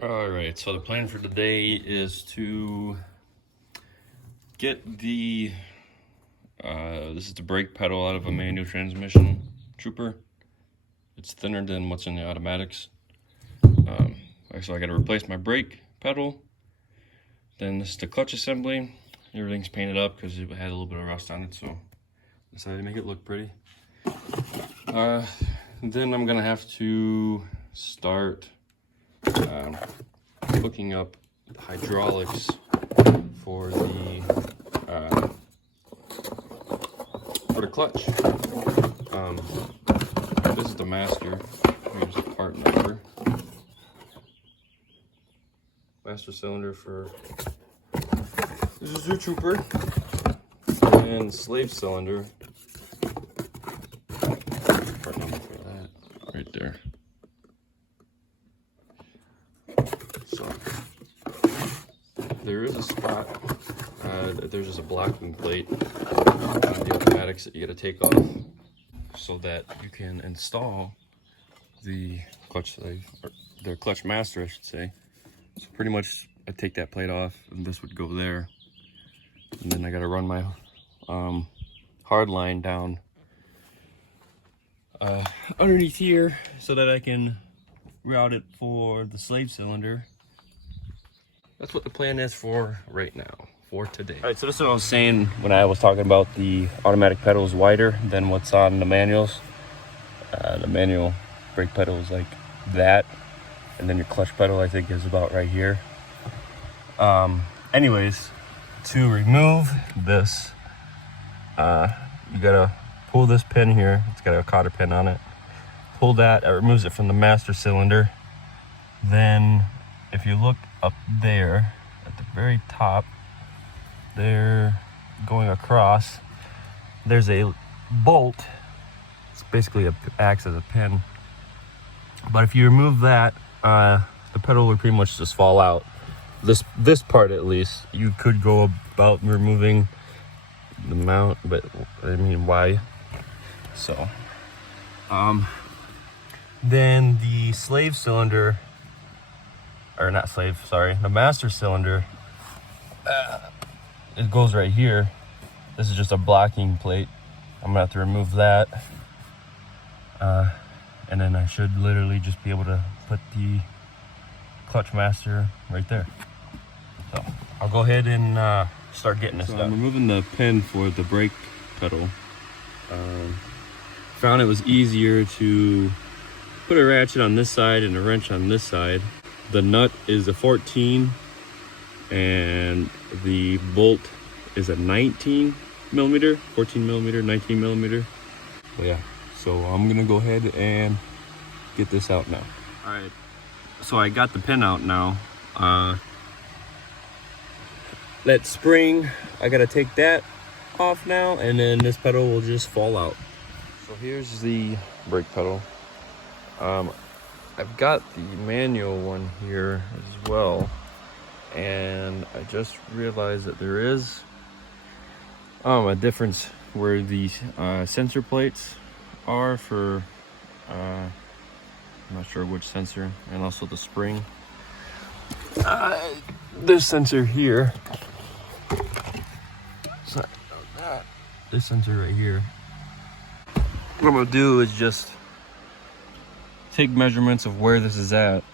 All right, so the plan for today is to get the this is the brake pedal out of a manual transmission Trooper. It's thinner than what's in the automatics. So I got to replace my brake pedal. Then this is the clutch assembly. Everything's painted up because it had a little bit of rust on it, so I decided to make it look pretty. Then I'm gonna have to start hooking up the hydraulics for the clutch. This is the master. Here's the part number. Master cylinder for this is your Trooper, and slave cylinder. Part number for that right there. So there is a spot. There's just a blocking plate on the automatics that you got to take off so that you can install the clutch slave, or the clutch master, I should say. So pretty much I take that plate off and this would go there, and then I got to run my hard line down underneath here so that I can route it for the slave cylinder. That's what the plan is for right now, for today. All right, so this is what I was saying when I was talking about the automatic pedal is wider than what's on the manuals. The manual brake pedal is like that, and then your clutch pedal I think is about right here. Anyways, to remove this, you gotta pull this pin here. It's got a cotter pin on it. Pull that, it removes it from the master cylinder. Then if you look up there at the very top there, going across, there's a bolt. It's basically acts as a pin, but if you remove that, the pedal would pretty much just fall out. This part, at least, you could go about removing the mount, but I mean, why? So then the slave cylinder, or not slave, sorry, the master cylinder, it goes right here. This is just a blocking plate. I'm gonna have to remove that, and then I should literally just be able to put the clutch master right there. So I'll go ahead and start getting this done. I'm removing the pin for the brake pedal. Found it was easier to put a ratchet on this side and a wrench on this side. The nut is a 14 and the bolt is a 19 millimeter, 14 millimeter, 19 millimeter. But yeah, so I'm gonna go ahead and get this out now. All right, so I got the pin out now. That spring, I gotta take that off now, and then this pedal will just fall out. So here's the brake pedal. I've got the manual one here as well, and I just realized that there is a difference where the sensor plates are for I'm not sure which sensor, and also the spring. This sensor here, sorry about that, this sensor right here, what I'm gonna do is just take measurements of where this is at,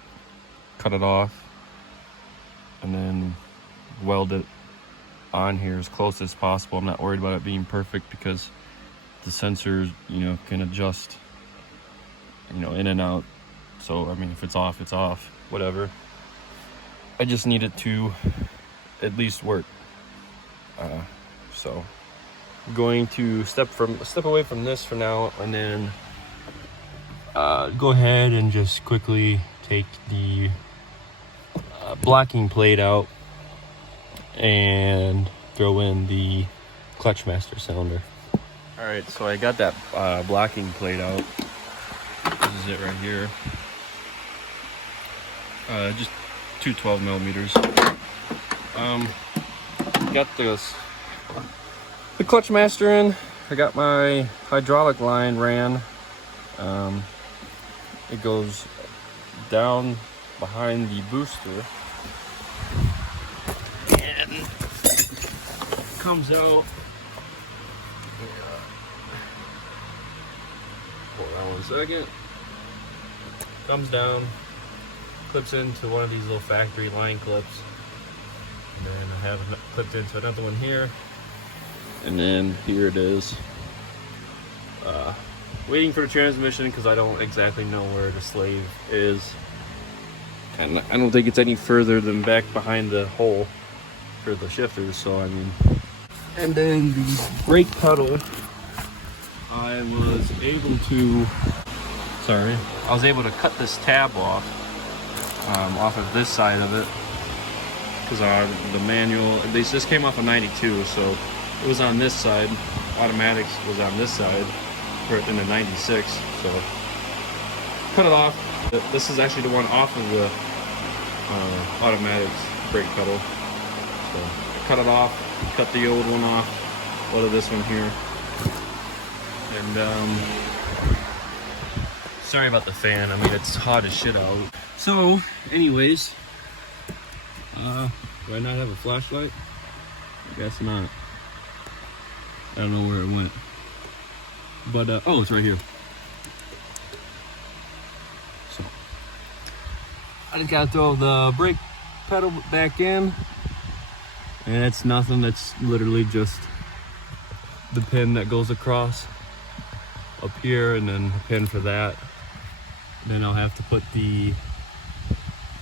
cut it off, and then weld it on here as close as possible. I'm not worried about it being perfect because the sensors, can adjust, in and out. So, I mean, if it's off, it's off, whatever. I just need it to at least work. So I'm going to step away from this for now, and then go ahead and just quickly take the blocking plate out and throw in the clutch master cylinder. All right, so I got that blocking plate out. This is it right here. Just two 12 millimeters. Got the clutch master in. I got my hydraulic line ran. It goes down behind the booster, and comes out. Hold on 1 second. Comes down, clips into one of these little factory line clips, and then I have it clipped into another one here, and then here it is. Waiting for the transmission because I don't exactly know where the slave is, and I don't think it's any further than back behind the hole for the shifters. So I mean, and then the brake pedal, I was able to cut this tab off of this side of it, because the manual, this came off a 92, so it was on this side. Automatics was on this side in the 96, so cut it off. This is actually the one off of the automatics brake pedal, so I cut it off, cut the old one off, out of this one here, and sorry about the fan. I mean, it's hot as shit out. So anyways, do I not have a flashlight? I guess not. I don't know where it went. But, oh, it's right here. So, I just gotta throw the brake pedal back in. And it's nothing, that's literally just the pin that goes across up here, and then a pin for that. Then I'll have to put the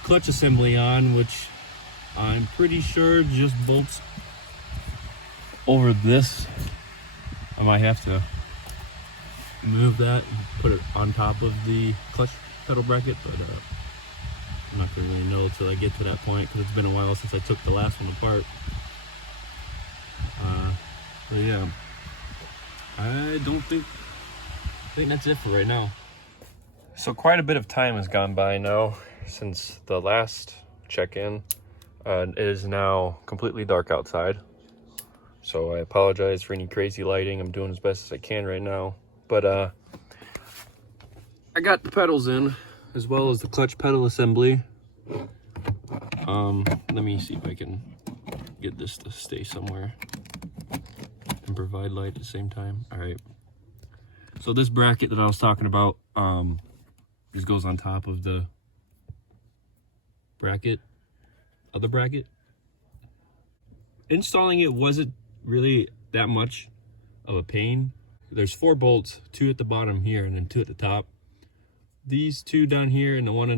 clutch assembly on, which I'm pretty sure just bolts over this. I might have to move that and put it on top of the clutch pedal bracket, but I'm not gonna really know until I get to that point, because it's been a while since I took the last one apart. But yeah, I think that's it for right now. So quite a bit of time has gone by now since the last check-in. It is now completely dark outside, so I apologize for any crazy lighting. I'm doing as best as I can right now. But I got the pedals in, as well as the clutch pedal assembly. Let me see if I can get this to stay somewhere and provide light at the same time. All right. So this bracket that I was talking about just goes on top of the bracket, other bracket. Installing it wasn't really that much of a pain. There's 4 bolts, 2 at the bottom here and then 2 at the top. These 2 down here and the one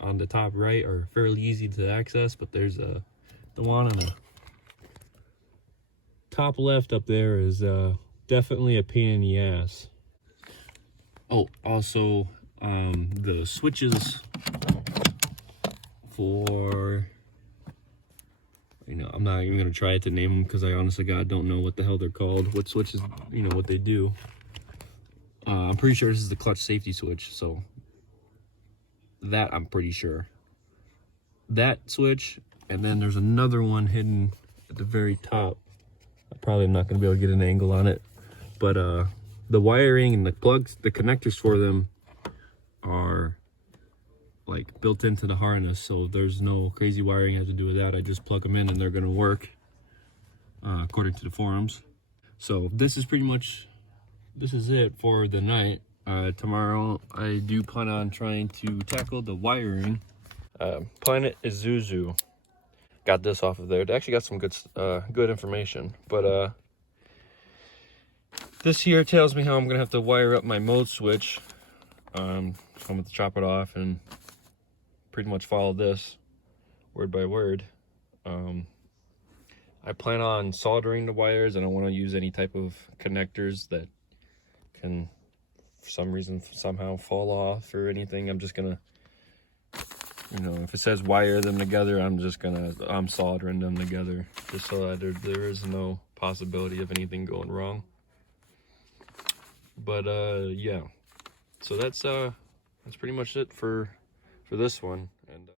on the top right are fairly easy to access, but there's the one on the top left up there is definitely a pain in the ass. Oh, also the switches for, you know, I'm not even gonna try to name them because I honestly God don't know what the hell they're called, what switches, you know, what they do. I'm pretty sure this is the clutch safety switch, so that I'm pretty sure. That switch, and then there's another one hidden at the very top. I probably am not gonna be able to get an angle on it, but the wiring and the plugs, the connectors for them are like built into the harness, so there's no crazy wiring I have to do with that. I just plug them in and they're gonna work according to the forums. So this is it for the night. Tomorrow I do plan on trying to tackle the wiring. Planet Isuzu, got this off of there. They actually got some good information, but this here tells me how I'm gonna have to wire up my mode switch. So I'm going to chop it off and pretty much follow this word by word. I plan on soldering the wires. I don't want to use any type of connectors that can, for some reason, somehow fall off or anything. I'm just gonna, you know, if it says wire them together, I'm soldering them together, just so that there is no possibility of anything going wrong. But yeah, so that's pretty much it for this one. And